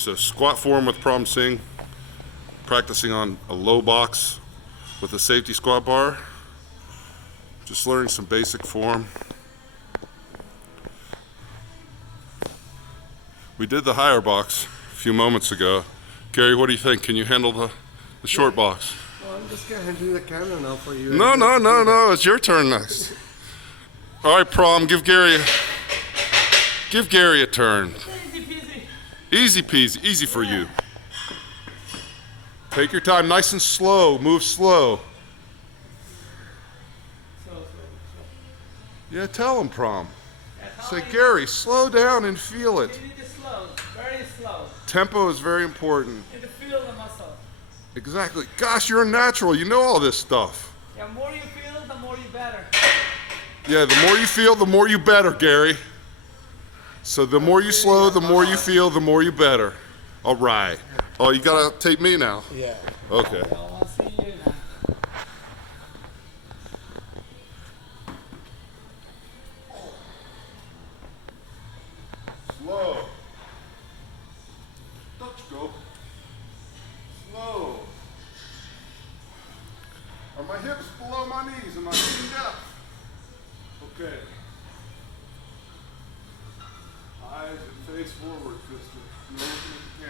So squat form with Bhupinder Singh, practicing on a low box with a safety squat bar. Just learning some basic form. We did the higher box a few moments ago. Gary, what do you think? Can you handle the short box? Well, I'm just going to do the camera now for you. No. It's your turn next. All right, Prom, give Gary a turn. Easy peasy, easy for you. Take your time, nice and slow, move slow. Yeah, tell him, Prom. Say, Gary, slow down and feel it. You need to slow, very slow. Tempo is very important. You need to feel the muscle. Exactly. Gosh, you're a natural. You know all this stuff. The more you feel, the more you better. Yeah, the more you feel, the more you better, Gary. So the more you slow, the more you feel, the more you better. All right. Oh, you gotta tape me now? Yeah. Okay. Well, I'll see you now. Slow. Touch, go. Slow. Are my hips below my knees? Am I in depth? Okay. Eyes and face forward, Twister. No looking at the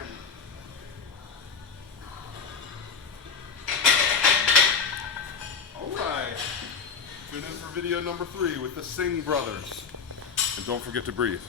camera. Alright. Tune in for video number 3 with the Singh brothers. And don't forget to breathe.